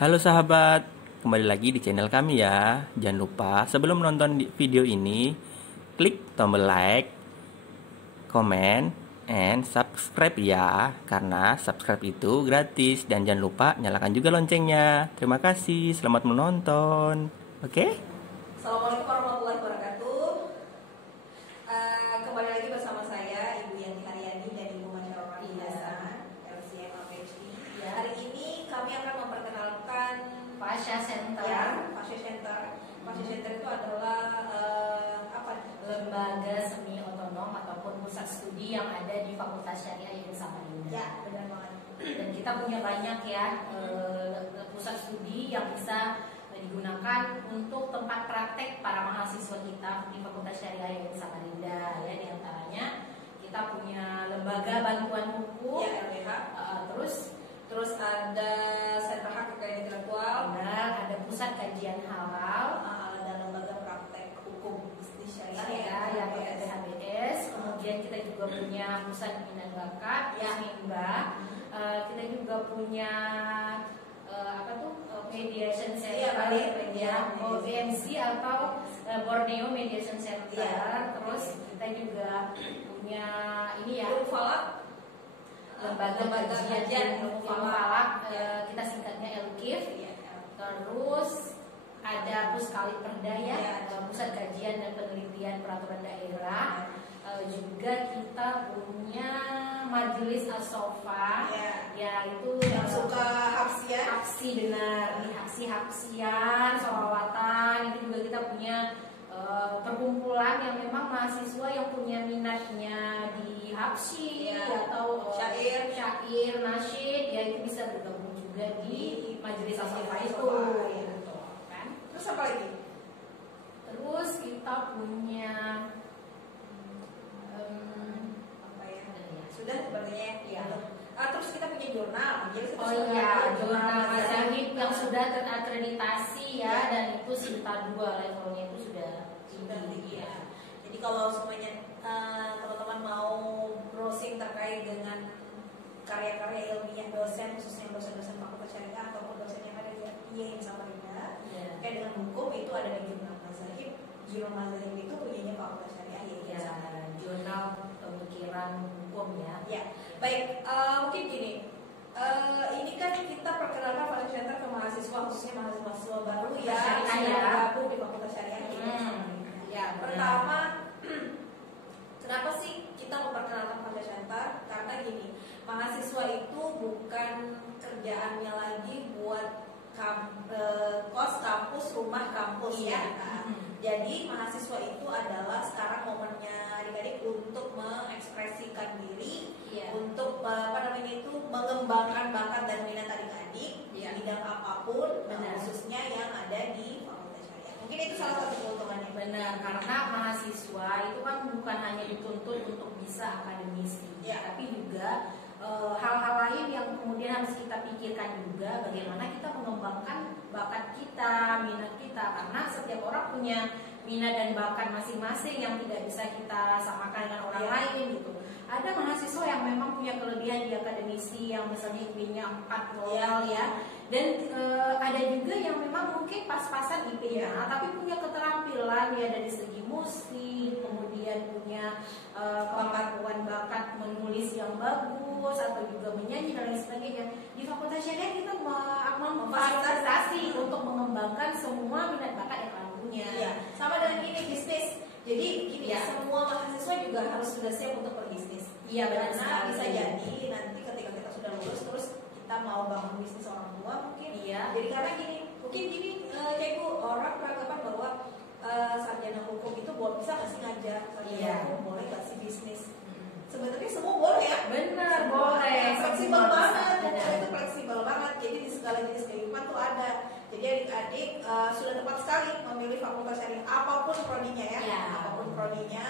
Halo sahabat, kembali lagi di channel kami ya. Jangan lupa sebelum menonton video ini, klik tombol like, comment, and subscribe ya. Karena subscribe itu gratis. Dan jangan lupa nyalakan juga loncengnya. Terima kasih, selamat menonton. Oke? Assalamualaikum warahmatullahi wabarakatuh. Kembali lagi bersama saya Ibu Yanti Haryani dan Ibu Masyarakat Hasan LCM PhD. Hari ini kami akan memperkenalkan Fascia Center. Fascia Center. Fascia Center itu adalah Lembaga semi otonom ataupun pusat studi yang ada di Fakultas Syariah Yayasan Samarinda. Ya, benar banget. Dan kita punya banyak ya pusat studi yang bisa digunakan untuk tempat praktek para mahasiswa kita di Fakultas Syariah Yayasan Samarinda. Ya, di antaranya kita punya lembaga bantuan hukum, Ya, LBH. Terus ada Sentra Hak Kekayaan Intelektual, ada pusat kajian halal, dan lembaga praktek hukum bisnis syariah yang PHBS. Kemudian kita juga punya pusat minat bakat, MIMBA. Kita juga punya mediation center, BMC atau Borneo Mediation Center. Terus kita juga punya ini ya, lembaga kajian ilmu falak, kita singkatnya LKIF. Terus ada Puskali Perdaya, pusat kajian dan penelitian peraturan daerah. Juga kita punya Majelis As-Sofa, yaitu yang suka hapsi benar, hapsian, sholawatan. Itu juga kita punya perkumpulan yang memang mahasiswa yang punya minatnya di hapsi atau syair, nasyid, ya itu bisa bergabung juga di Majelis As-Sofa itu. Kan? Terus apa lagi? Terus kita punya sudah sepertinya ya. Terus kita punya jurnal. Jurnal Mazahib yang sudah terakreditasi ya, dan itu Sinta 2 levelnya itu sudah tinggi ya. Jadi kalau semuanya teman-teman mau browsing terkait dengan karya-karya ilmiah dosen, khususnya dosen-dosen Fakultas Syariah ataupun dosen yang ada di IAIN Samarinda, terkait dengan hukum, itu ada di jurnal Mazahib. Jurnal Mazahib itu punyanya Fakultas Syariah IAIN. Jurnal pemikiran hukum ya. Baik, mungkin gini. Ini kan kita perkenalkan Fascia Center ke mahasiswa, khususnya mahasiswa baru yang bergabung di Fakultas Syariah. Pertama, kenapa sih kita memperkenalkan Fascia Center? Karena gini, mahasiswa itu bukan kerjaannya lagi buat kos kampus, rumah kampus ya. Jadi mahasiswa itu adalah sekarang momennya adik-adik untuk mengekspresikan diri, untuk mengembangkan bakat dan minat adik-adik di bidang apapun, khususnya yang ada di Fakultas Syariah. Mungkin itu salah satu keuntungannya. Benar, karena mahasiswa itu kan bukan hanya dituntut untuk bisa akademisi, tapi juga hal-hal lain yang kemudian harus kita pikirkan juga, bagaimana kita mengembangkan bakat kita, minat kita, karena setiap orang punya minat dan bakat masing-masing yang tidak bisa kita samakan dengan orang lain gitu. Ada mahasiswa yang memang punya kelebihan di akademisi, yang misalnya IP-nya 4 royal ya, dan ada juga yang memang mungkin pas-pasan IP-nya, tapi punya keterampilan ya dari segi musik, kemudian punya kemampuan bakat menulis yang bagus atau juga menyanyi dan lain sebagainya. Di Fakultas Syariah kita memfasilitasi untuk mengembangkan semua minat bakat yang kalian punya. Sama dengan ini bisnis. Jadi gini, semua mahasiswa juga harus sudah siap untuk berbisnis. Benar Karena sekali. bisa jadi nanti ketika kita sudah lulus terus kita mau bangun bisnis orang tua mungkin. Jadi karena gini, mungkin gini, kayak Bu, orang beranggapan bahwa sarjana hukum itu bisa nggak sih ngajar, sarjana hukum boleh nggak sih bisnis? Sebenarnya semua boleh ya. Benar, boleh. Fleksibel banget, itu fleksibel banget. Jadi di segala jenis kehidupan tuh ada. Jadi adik-adik sudah tepat sekali memilih Fakultas Syariah apapun prodinya apapun prodinya.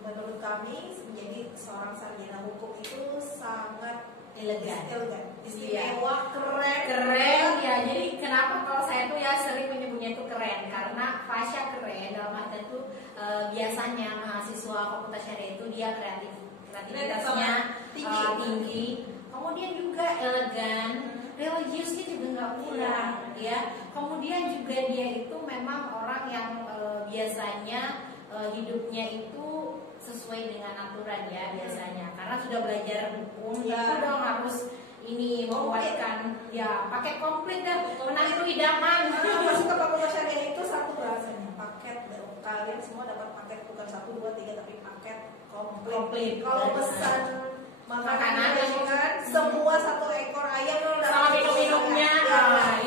Menurut kami menjadi seorang sarjana hukum itu sangat elegan, istimewa, keren ya. Jadi kenapa kalau saya tuh ya sering menyebutnya itu keren, karena Fascia keren dalam arti itu biasanya mahasiswa Fakultas Syariah itu dia kreativitasnya tinggi. Kemudian juga elegan, nggak kurang ya. Kemudian juga dia itu memang orang yang biasanya hidupnya itu sesuai dengan aturan ya biasanya, karena sudah belajar hukum itu dong harus ini membuatkan ya paket komplit dah, menantu idaman. Masuk ke fakultas syariah itu satu bahasanya paket, kalian semua dapat paket bukan 1, 2, 3 tapi paket komplit. Kalau pesan makanan kan semua 1 ekor ayam sama minum-minumnya,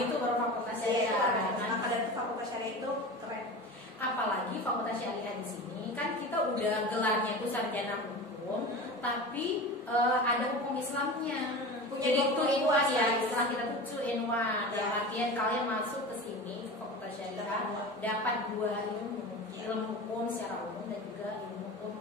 itu baru fakultas syariah. Maka dari fakultas syariah itu keren. Apalagi fakultas syariah di sini kan kita udah gelarnya itu sarjana hukum, tapi ada hukum Islamnya. Jadi 2-in-1 ya, istilah kita tuh 2-in-1. Dalam artian kalian masuk ke sini ke fakultas syariah dapat 2 ilmu hukum secara umum dan juga ilmu hukum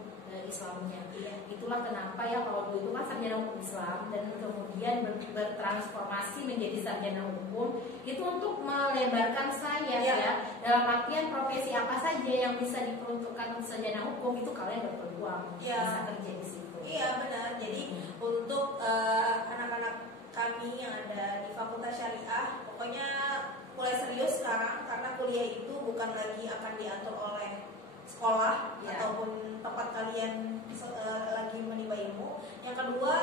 Islamnya. Itulah kenapa ya kalau dulu itu kan sarjana hukum Islam dan kemudian bertransformasi menjadi sarjana hukum itu untuk melebarkan saya ya. Dalam artian profesi apa saja yang bisa diperuntukkan untuk sarjana hukum itu kalian berpeluang bisa kerja di situ. Iya benar. Jadi untuk anak-anak kami yang ada di fakultas syariah, pokoknya mulai serius sekarang karena kuliah itu bukan lagi akan diatur oleh sekolah ataupun tempat kalian lagi menimba ilmu. Yang kedua,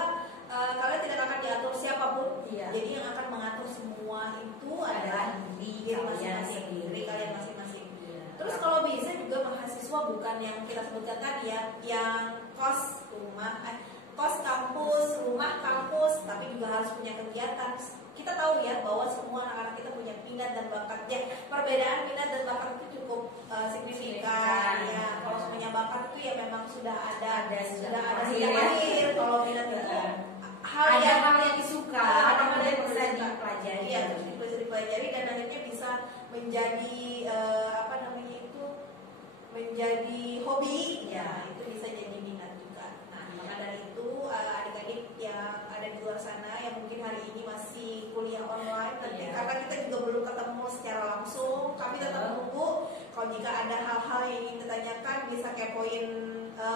kalian tidak akan diatur siapapun. Jadi yang akan mengatur semua itu adalah diri kalian masing-masing. Terus kalau bisa juga mahasiswa bukan yang kita sebutkan tadi ya, yang kos rumah, kos kampus, rumah kampus, tapi juga harus punya kegiatan. Kita tahu ya bahwa semua anak-anak kita punya minat dan bakat. Ya, perbedaan minat dan bakat itu cukup signifikan. Ya, kalau semuanya bakat itu ya memang sudah ada sejak lahir. Kalau minat itu hal yang disuka, hal yang bisa dipelajari. Iya, bisa dipelajari dan akhirnya bisa menjadi menjadi hobi. Ya, itu bisa jadi minat juga. Nah, maka dari itu adik-adik yang ada di luar sana yang mungkin hari ini masih kuliah online nanti karena kita juga belum ketemu secara langsung, kami tetap menunggu. Kalau jika ada hal-hal yang ingin ditanyakan bisa kepoin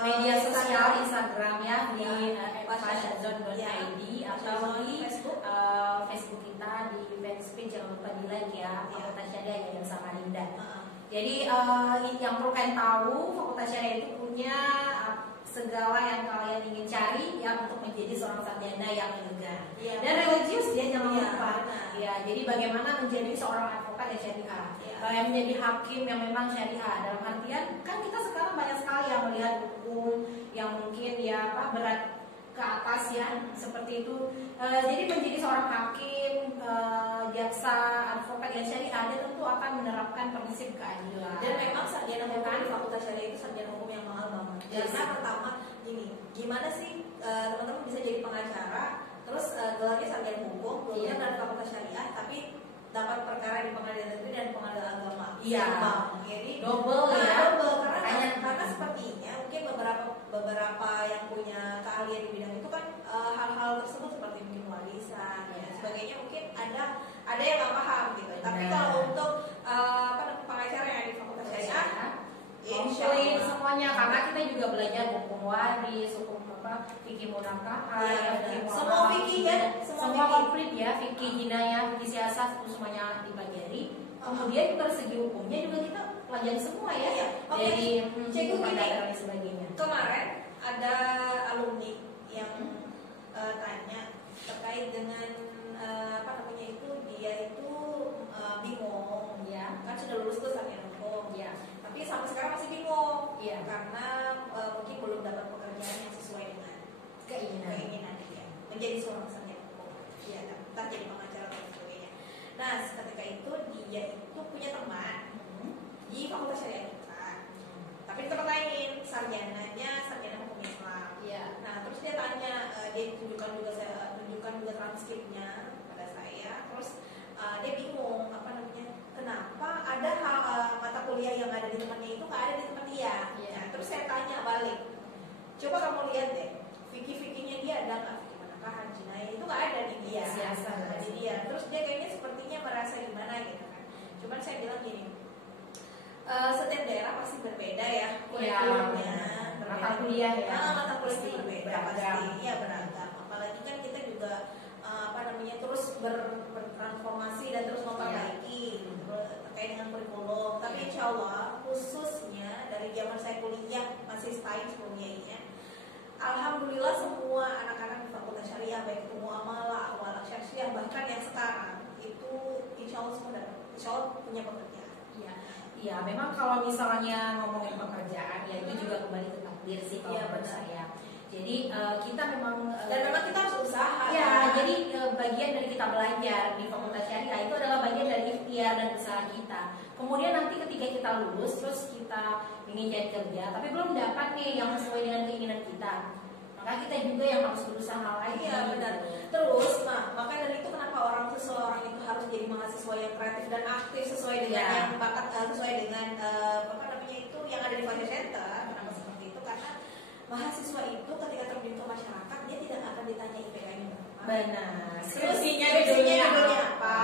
media sosial Instagram ya di @fashazon.id atau di Facebook kita di Facebook, jangan lupa di like ya, Fakultas Syariah Yayasan Samarinda. Jadi yang perlu kalian tahu, Fakultas Syariah itu punya segala yang kalian ingin cari ya untuk menjadi seorang sarjana yang elegan dan religius ya, jangan lupa. Ya, jadi bagaimana menjadi seorang advokat yang syariah, yang menjadi hakim yang memang syariah. Dalam artian kan kita sekarang banyak sekali yang melihat hukum yang mungkin ya berat ke atas ya seperti itu. Jadi menjadi seorang hakim, jaksa, advokat yang syariah, dia tentu akan menerapkan prinsip keadilan. Dan memang sarjana hukum di fakultas syariah itu sarjana hukum yang mahal banget. Karena pertama gimana sih teman-teman bisa jadi pengacara, terus gelarnya sarjana hukum, kemudian dari fakultas syariah, tapi dapat perkara di pengadilan negeri dan pengadilan agama. Jadi double karena sepertinya mungkin beberapa yang punya keahlian di bidang itu kan hal-hal tersebut seperti mungkin warisan dan sebagainya mungkin ada yang nggak paham gitu. Tapi kalau untuk pengacara yang ada di fakultas syariah komplit semuanya, karena kita juga belajar hukum waris, hukum fikih munakahat, semua fikihnya, semua komplit ya, fikih jinayah, fikih siasat, itu semuanya dipelajari. Kemudian juga segi hukumnya juga kita pelajari semua ya. Jadi dan sebagainya. Kemarin ada alumni yang tanya terkait dengan dia itu bingung kan sudah lulus tuh sarjana hukum tapi sampai sekarang masih bingung karena mungkin belum dapat pekerjaan yang sesuai dengan keinginan dia menjadi seorang sarjana hukum entah jadi pengacara dan sebagainya. Nah ketika itu dia itu punya teman di fakultas syariah kita, tapi kita tanyain sarjananya sarjana hukum Islam. Nah terus dia tanya, dia tunjukkan juga transkripnya pada saya, terus dia bingung kenapa ada mata kuliah yang ada di temannya itu nggak ada di teman dia. Nah, terus saya tanya balik, coba kamu lihat deh fikih-fikihnya dia ada nggak, fikih manakahan, jinayah itu nggak ada di dia. Di dia. Terus dia kayaknya sepertinya merasa gimana gitu kan. Cuman saya bilang gini, setiap daerah pasti berbeda ya kurikulumnya, mata kuliah ya. Mata kuliah berbeda pasti, beragam. Apalagi kan kita juga terus bertransformasi calon punya pekerjaan. Iya, memang kalau misalnya ngomongin pekerjaan ya itu juga kembali ke takdir sih kalau menurut saya. Jadi kita memang dan memang kita harus usaha. Ya, jadi bagian dari kita belajar di Fakultas Syariah itu adalah bagian dari ikhtiar dan usaha kita. Kemudian nanti ketika kita lulus terus kita ingin cari kerja, tapi belum dapat nih yang sesuai dengan keinginan kita. Maka kita juga yang harus berusaha lagi. Iya benar. Terus, maka dari itu kenapa seseorang itu harus jadi mahasiswa yang kreatif dan aktif sesuai dengan yang bakat, sesuai dengan apa namanya itu yang ada di Fakultas Center. Kenapa seperti itu? Karena mahasiswa itu ketika terjun ke masyarakat dia tidak akan ditanya IPK-nya berapa. Benar. Skripsinya apa?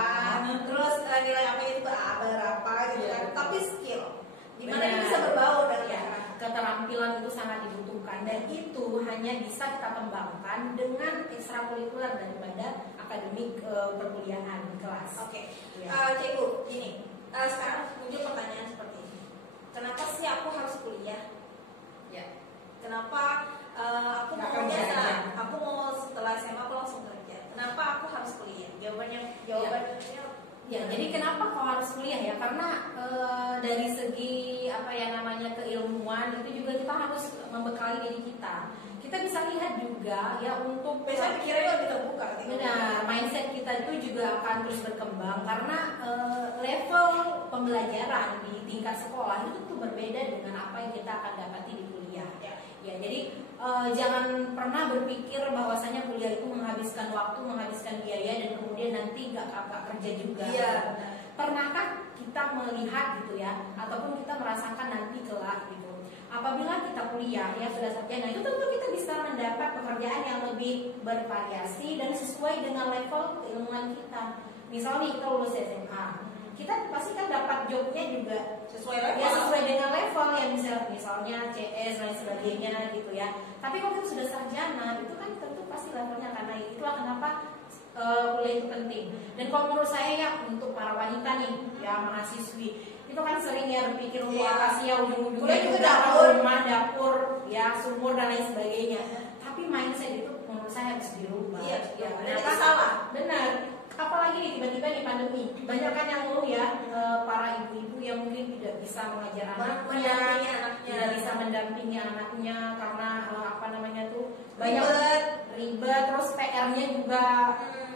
Terus nilai apa itu berapa gitu kan? Tapi skill, gimana dia bisa berbaur dengan masyarakat. Keterampilan itu sangat dibutuhkan dan itu hanya bisa kita kembangkan dengan ekstrakurikuler daripada akademik perkuliahan di kelas. Oke. Cikgu, gini. Sekarang muncul pertanyaan seperti ini. Kenapa sih aku harus kuliah? Ya. Kenapa aku mau setelah SMA aku langsung kerja? Kenapa aku harus kuliah? Jawabannya Ya, jadi kenapa kau harus kuliah ya? Karena dari segi apa yang namanya keilmuan itu juga kita harus membekali diri kita. Kita bisa lihat juga ya untuk biasanya pikirannya lebih terbuka. Benar, mindset kita itu juga akan terus berkembang karena level pembelajaran di tingkat sekolah itu tuh berbeda dengan apa yang kita akan dapati di kuliah. Ya, jadi jangan pernah berpikir bahwasanya kuliah itu menghabiskan waktu, menghabiskan biaya dan kemudian nanti gak kerja juga. Iya. Pernahkah kita melihat gitu ya, ataupun kita merasakan nanti kelak gitu. Apabila kita kuliah ya sudah sarjana, itu tentu kita bisa mendapat pekerjaan yang lebih bervariasi dan sesuai dengan level keilmuan kita. Misalnya kita lulus SMA, kita pasti kan dapat jobnya juga sesuai level. Ya sesuai dengan level yang misalnya CS dan sebagainya gitu ya. Tapi kalau kita sudah sarjana itu kan tentu pasti levelnya akan naik. Itulah kenapa kuliah itu penting. Dan kalau menurut saya ya untuk para wanita nih ya mahasiswi itu kan sering ya berpikir untuk apa sih ya ujung-ujungnya juga dapur ya sumur dan lain sebagainya. Tapi mindset itu menurut saya harus dirubah. Iya. Kenapa salah? Benar. Apalagi nih tiba-tiba di pandemi banyak kan yang ngeluh ya para ibu-ibu yang mungkin tidak bisa mengajar anaknya, tidak bisa mendampingi anaknya karena apa namanya tuh banyak ribet terus PR-nya juga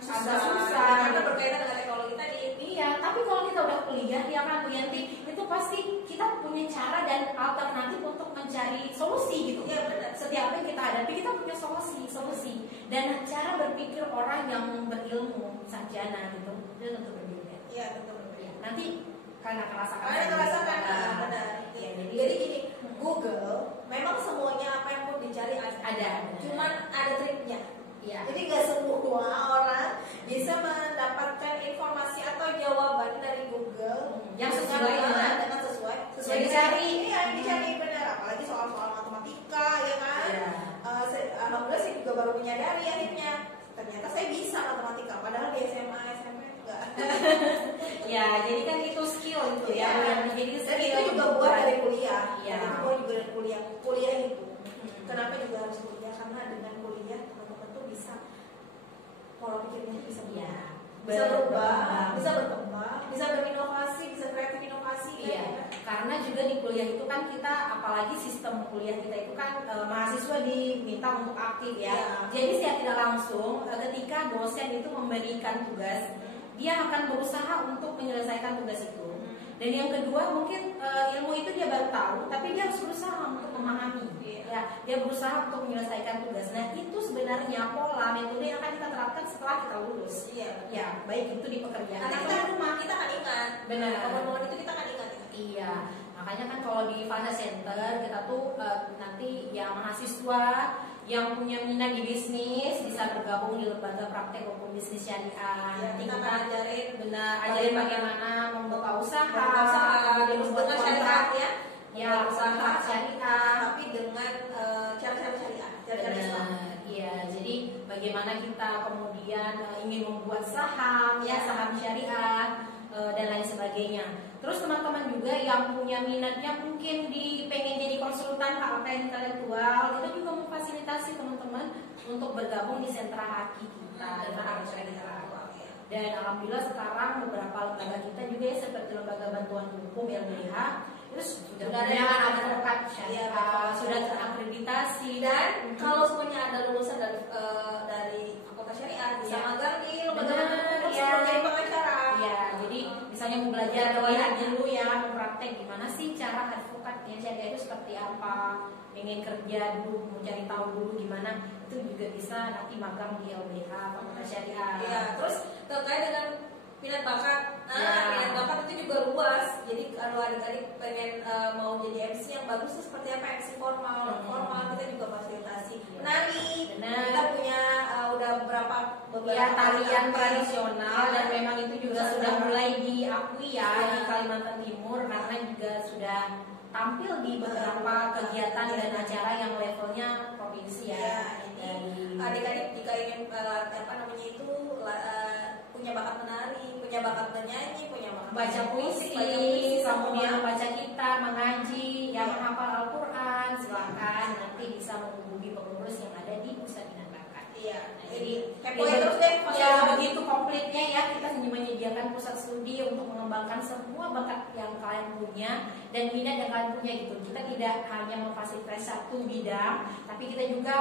agak susah karena berkaitan dengan teknologi tadi. Iya, tapi kalau kita udah kuliah ya kan Bu Yanti itu pasti kita punya cara dan alternatif untuk mencari solusi gitu. Iya benar. Setiap yang kita hadapi kita punya solusi dan cara berpikir orang yang berilmu sarjana gitu itu tentu berbeda. Iya tentu berbeda. Nanti karena merasakan. Benar. Ya, jadi gini, Google memang semuanya apa yang mau dicari ada. Cuman ada triknya. Ya. Jadi nggak semua orang bisa mendapatkan informasi atau jawaban dari Google yang sesuai dengan sesuai dicari. Iya, dicari benar. Apalagi soal-soal matematika, ya kan? Ya. Alhamdulillah sih juga baru menyadari akhirnya ternyata saya bisa matematika. Padahal di SMA, SMP enggak. Ya, jadi kan itu skill itu ya. Jadi skill itu juga buat dari kuliah. Ya. Itu buat juga dari kuliah itu. Kenapa juga harus kuliah? Karena dengan kuliah teman-teman tuh bisa pola pikirnya bisa berubah, bisa berkembang, bisa berinovasi, bisa kreatif inovasi. Iya. Karena juga di kuliah itu kan kita, apalagi sistem kuliah kita itu kan mahasiswa diminta untuk aktif ya. Jadi secara tidak langsung ketika dosen itu memberikan tugas, dia akan berusaha untuk menyelesaikan tugas itu. Dan yang kedua mungkin ilmu itu dia baru tahu, tapi dia harus berusaha untuk memahami. Ya, dia berusaha untuk menyelesaikan tugas. Nah itu sebenarnya pola metode yang akan kita terapkan setelah kita lulus. Iya. Ya, baik itu di pekerjaan. Karena kita rumah kita akan ingat. Benar. Momen-momen itu kita akan ingat. Iya. Makanya kan kalau di Fakultas Center kita tuh nanti ya mahasiswa yang punya minat di bisnis bisa bergabung di lembaga praktek hukum bisnis syariah. Ya, nanti kita kita ajarin bagaimana membuka usaha, membuat kontrak ya. Ya, usaha syariah tapi dengan cara-cara syariah, cara-cara Islam. Iya, jadi bagaimana kita kemudian ingin membuat saham, ya saham syariah dan lain sebagainya. Terus teman-teman juga yang punya minatnya mungkin pengen jadi konsultan hak intelektual, kita juga memfasilitasi teman-teman untuk bergabung di sentra haki kita. Dan alhamdulillah sekarang beberapa lembaga kita juga ya, seperti lembaga bantuan hukum LBH itu sudah punya advokat syariah, sudah terakreditasi. Dan kalau semuanya ada lulusan dari fakultas syariah bisa magang di lembaga hukum sebagai pengacara. Ya, jadi misalnya mau belajar lihat dulu ya, mempraktek gimana sih cara advokat yang syariah itu seperti apa, ingin kerja dulu, mau cari tahu dulu gimana, itu juga bisa nanti magang di LBH fakultas syariah. Iya, terus terkait dengan minat bakat, minat bakat itu juga luas. Jadi kalau adik-adik pengen mau jadi MC yang bagus itu seperti apa, MC formal, formal kita juga fasilitasi. Menari, kita punya udah beberapa tarian tradisional dan memang itu juga sudah mulai diakui ya di Kalimantan Timur karena juga sudah tampil di beberapa kegiatan dan acara yang levelnya provinsi ya. Adik-adik jika ingin punya bakat menari, punya bakat menyanyi, punya bakat baca puisi, kemudian membaca kitab, mengaji, yang menghafal Al-Quran, silakan nanti bisa menghubungi pengurus yang ada di Pusat Minat Bakat. Iya. Nah, jadi terus deh, begitu komplitnya ya, kita menyediakan pusat studi untuk mengembangkan semua bakat yang kalian punya dan minat yang kalian punya gitu. Kita tidak hanya memfasilitasi satu bidang, tapi kita juga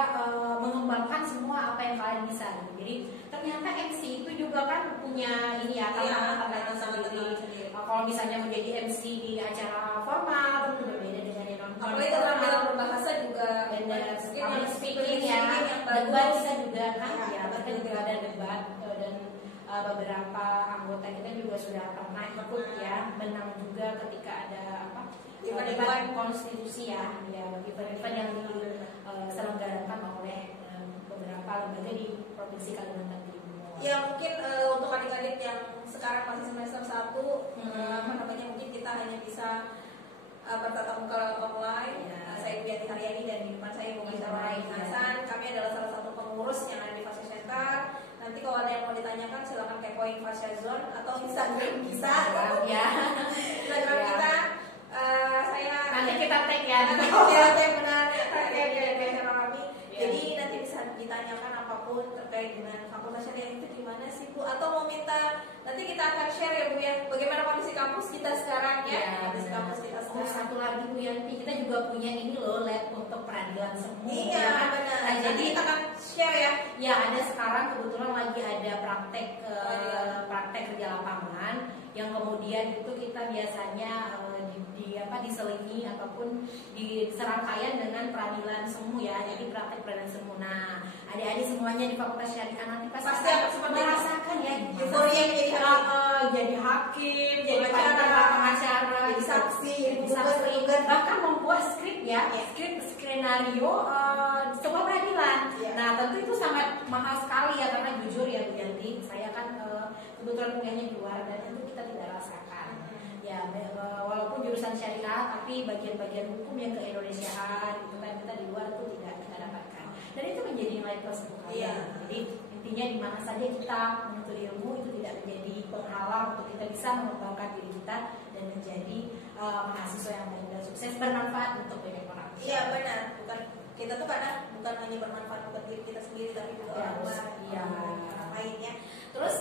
mengembangkan semua apa yang kalian bisa gitu. Jadi ternyata MC itu juga kan punya ini ya, tantangan sendiri. Kalau misalnya menjadi MC di acara formal tentu berbeda dengan yang non formal. Apalagi keterampilan berbahasa juga beda. Public speaking ya, debat bisa juga kan ya, kita juga ada debat dan beberapa anggota kita juga sudah pernah ikut ya, menang juga ketika ada debat konstitusi ya, event-event yang diselenggarakan oleh beberapa lembaga di provinsi Kalimantan Timur. Ya mungkin untuk adik-adik yang sekarang masih semester 1, mungkin kita hanya bisa bertatap muka lewat online. Saya Bu Yati Haryani dan di depan saya Bu Maisaroh Hasan. Kami adalah salah satu pengurus yang ada di Fasya Center. Nanti kalau ada yang mau ditanyakan silakan kepoin Fasya Zone atau Instagram kita. Instagram kita. Saya nanti kita tag ya. Benar. Jadi nanti bisa ditanyakan apapun terkait dengan fakultas syariah itu gimana sih Bu? Atau mau minta, nanti kita akan share ya Bu ya, bagaimana kondisi kampus kita sekarang ya? Kondisi kampus kita sekarang. Satu lagi Bu Yanti, kita juga punya ini loh, lab untuk peradilan semu. Iya benar. Nah, jadi kita akan share ya. Ya ada sekarang kebetulan lagi ada praktek kerja lapangan yang kemudian itu kita biasanya diselingi ataupun di serangkaian dengan peradilan semu ya, jadi praktek peradilan semu. Nah, adik-adik semuanya di Fakultas Syariah nanti pasti akan merasakan ya euforia jadi hakim, jadi pengacara, jadi saksi, bahkan membuat skrip ya, skrip skenario sebuah peradilan. Nah, tentu itu sangat mahal sekali ya, karena jujur ya Bu Yanti, saya kan kebetulan kuliahnya di luar dan tentu kita tidak rasakan. Ya, walaupun jurusan syariah, tapi bagian-bagian hukum yang ke-Indonesiaan itu kan kita di luar itu tidak kita dapatkan. Dan itu menjadi nilai plus untuk kalian. Jadi intinya di mana saja kita menuntut ilmu itu tidak menjadi penghalang untuk kita bisa mengembangkan diri kita dan menjadi mahasiswa yang baik dan sukses, bermanfaat untuk banyak orang. Iya benar, bukan kita tuh kadang bukan hanya bermanfaat buat diri kita sendiri, tapi juga orang lain ya. Terus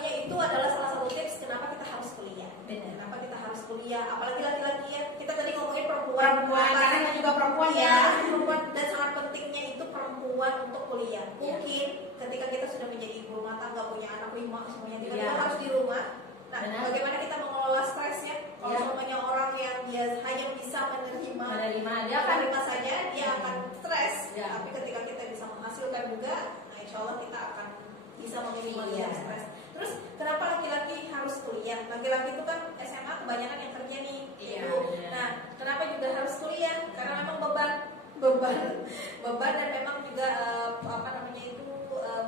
itu adalah salah satu tips kenapa kita harus kuliah. Benar. Kenapa kita harus kuliah? Apalagi laki-laki ya. Kita tadi ngomongin perempuan karena juga perempuan ya. Perempuan, dan sangat pentingnya itu perempuan untuk kuliah. Mungkin ketika kita sudah menjadi ibu rumah tangga, punya anak 5 semuanya, kita harus di rumah. Nah, bagaimana kita mengelola stresnya? Kalau semuanya orang yang dia hanya bisa menerima dia akan terima saja, dia akan stres. Tapi ketika kita bisa menghasilkan juga, nah insya Allah kita akan bisa meminimalisir stres. Terus kenapa laki-laki harus kuliah? Laki-laki itu kan SMA kebanyakan yang kerja nih. Nah, kenapa juga harus kuliah? Karena memang beban dan memang juga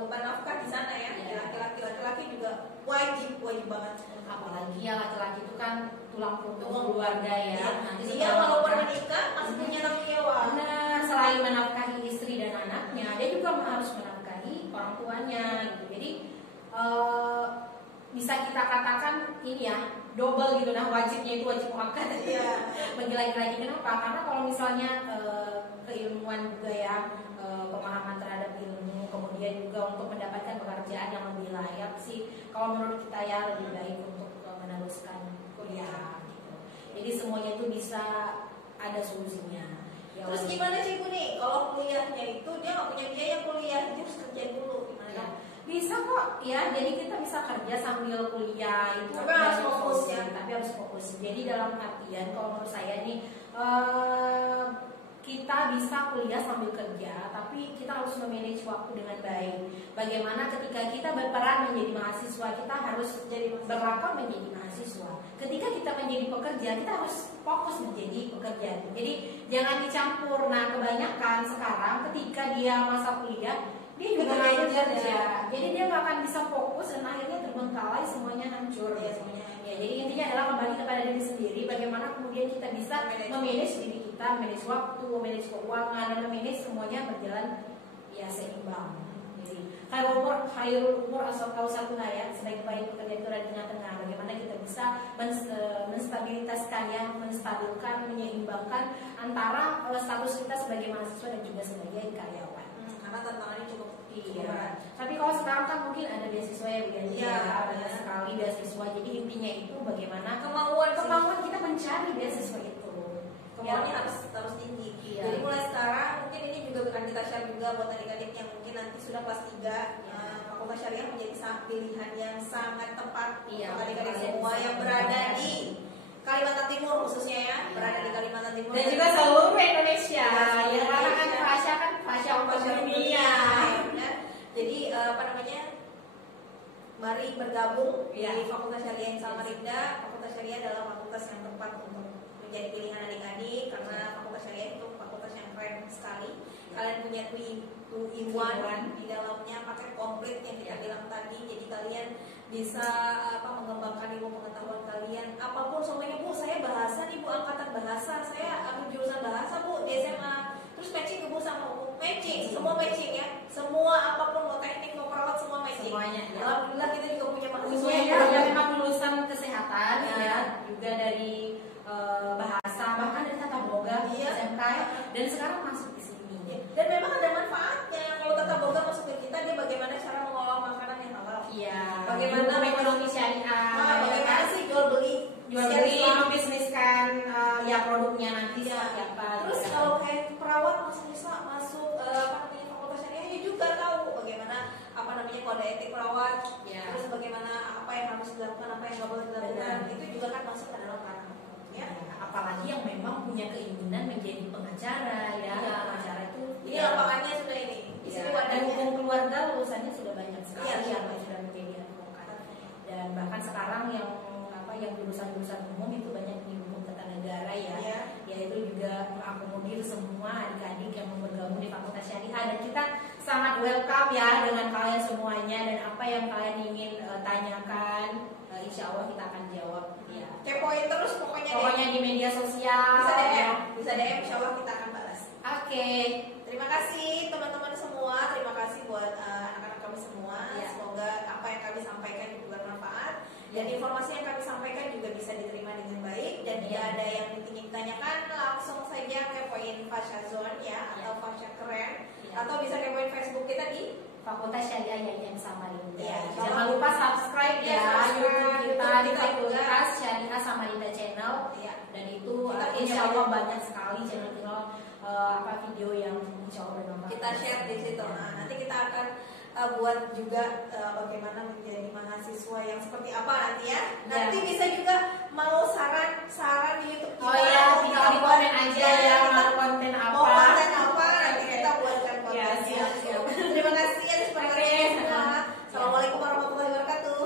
beban nafkah di sana ya. Laki-laki juga wajib banget. Apalagi ya laki-laki itu kan tulang punggung keluarga ya. Nanti dia walaupun menikah masih punya tanggung jawab. Benar, selain menafkahi istri dan anaknya, dia juga harus menafkahi orang tuanya gitu. Jadi bisa kita katakan ini ya, double gitu. Nah, wajibnya itu wajib muakkad. Bagi laki-laki. Kenapa? Karena kalau misalnya keilmuan juga ya, pemahaman terhadap ilmu, kemudian juga untuk mendapatkan pekerjaan yang lebih layak sih kalau menurut kita ya lebih baik untuk meneruskan kuliah gitu. Jadi semuanya itu bisa ada solusinya. Ya, terus gimana sih Bu nih kalau kuliahnya itu dia nggak punya biaya kuliah, dia harus kerja dulu gimana? Ya, bisa kok ya, jadi kita bisa kerja sambil kuliah itu. Tapi harus fokus ya. Tapi harus fokus. Jadi dalam artian kalau menurut saya nih kita bisa kuliah sambil kerja, tapi kita harus memanage waktu dengan baik. Bagaimana ketika kita berperan menjadi mahasiswa, kita harus jadi berlakon menjadi mahasiswa. Ketika kita menjadi pekerja, kita harus fokus menjadi pekerja. Jadi jangan dicampur. Nah, kebanyakan sekarang ketika dia masa kuliah, dia juga kerja. Jadi dia nggak akan bisa fokus dan akhirnya terbengkalai, semuanya hancur. Ya, semuanya. Ya, jadi intinya adalah kembali kepada diri sendiri. Bagaimana kemudian kita bisa memanage diri kita, manage waktu, manage keuangan, dan manage semuanya berjalan ya seimbang. Jadi khairul umur ausatuha ya, sebaik-baik pekerjaan itu ada di tengah-tengah. Bagaimana kita bisa menstabilitaskan ya, menstabilkan, menyeimbangkan antara status kita sebagai mahasiswa dan juga sebagai karyawan. Karena tantangannya cukup iya. Tapi kalau sekarang kan mungkin ada beasiswa ya Bu ya, banyak sekali beasiswa. Jadi intinya itu bagaimana kemauan kita mencari beasiswa itu. Kemauannya harus tinggi. Iya. Jadi mulai sekarang mungkin ini juga akan kita share juga buat adik-adik yang mungkin nanti sudah kelas 3. Fakultas Syariah menjadi pilihan yang sangat tepat untuk adik-adik semua yang berada di Kalimantan Timur khususnya ya, berada di Kalimantan Timur dan juga seluruh Indonesia. Ya, karena kan Fasya untuk dunia. Jadi mari bergabung di Fakultas Syariah Samarinda. Fakultas Syariah adalah fakultas yang tepat untuk menjadi pilihan adik-adik karena Fakultas Syariah itu fakultas yang keren sekali. Kalian punya 2-in-1 di dalamnya, paket komplit yang kita bilang tadi. Jadi kalian bisa mengembangkan ilmu pengetahuan kalian. Apapun semuanya Bu, saya bahasa nih Bu, angkatan bahasa. Saya ambil jurusan bahasa Bu di SMA. Terus matching ke Bu sama Bu, matching, semua matching ya. Semua apapun mau teknik mau perawat semua matching. Semuanya. Ya. Alhamdulillah kita juga punya mahasiswa yang memang lulusan kesehatan ya, juga dari bahasa, bahkan dari tata boga, SMK dan sekarang masuk di sini. Dan memang ada manfaatnya. Kalau tata boga masuk ke kita, dia bagaimana cara mengolah makanan yang halal. Iya. Bagaimana ekonomi syariah. Bagaimana sih jual beli, membisniskan ya produknya nanti seperti apa. Terus kalau kayak perawat masuk fakultas syariah, dia juga tahu bagaimana kode etik perawat. Terus bagaimana apa yang harus dilakukan, apa yang nggak boleh dilakukan. Itu juga kan masuk ke dalam ranah. Ya. Apalagi yang memang punya keinginan menjadi pengacara ya. Pengacara itu ini lapangannya sudah ini. Di sini wadahnya. Hukum keluarga lulusannya sudah banyak sekali yang sudah menjadi advokat. Dan bahkan sekarang yang lulusan-lulusan umum itu banyak di hukum tata negara ya. Yaitu juga mengakomodir semua adik-adik yang mau bergabung di Fakultas Syariah, dan kita sangat welcome ya dengan kalian semuanya, dan apa yang kalian ingin tanyakan insya Allah kita akan jawab ya. Kepoin terus pokoknya di media sosial. Bisa DM, insya Allah kita akan balas. Oke. Terima kasih teman-teman semua. Terima kasih buat anak-anak kami semua. Semoga apa yang kami sampaikan juga bermanfaat dan informasi yang kami sampaikan juga bisa diterima dengan baik. Dan jika ada yang ingin ditanyakan, langsung saja kepoin Fasya Zone ya, atau Fasya Keren, atau bisa kepoin Facebook kita di Fakultas Syariah YIM Samarinda. Jangan lupa subscribe ya YouTube kita di Fakultas Syariah Samarinda channel. Dan itu insya Allah banyak sekali channel video yang insya Allah bermanfaat. Kita share di situ. Nah, nanti kita akan buat juga bagaimana menjadi mahasiswa yang seperti apa nanti ya. Nanti bisa juga mau saran di YouTube kita. Oh ya, tinggal di komen aja ya mau konten apa. Mau konten apa nanti kita buatkan konten. Siap. Terima kasih atas perhatiannya semua. Assalamualaikum warahmatullahi wabarakatuh.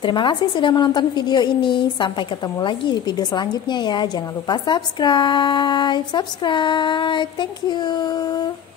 Terima kasih sudah menonton video ini. Sampai ketemu lagi di video selanjutnya ya. Jangan lupa subscribe. Thank you.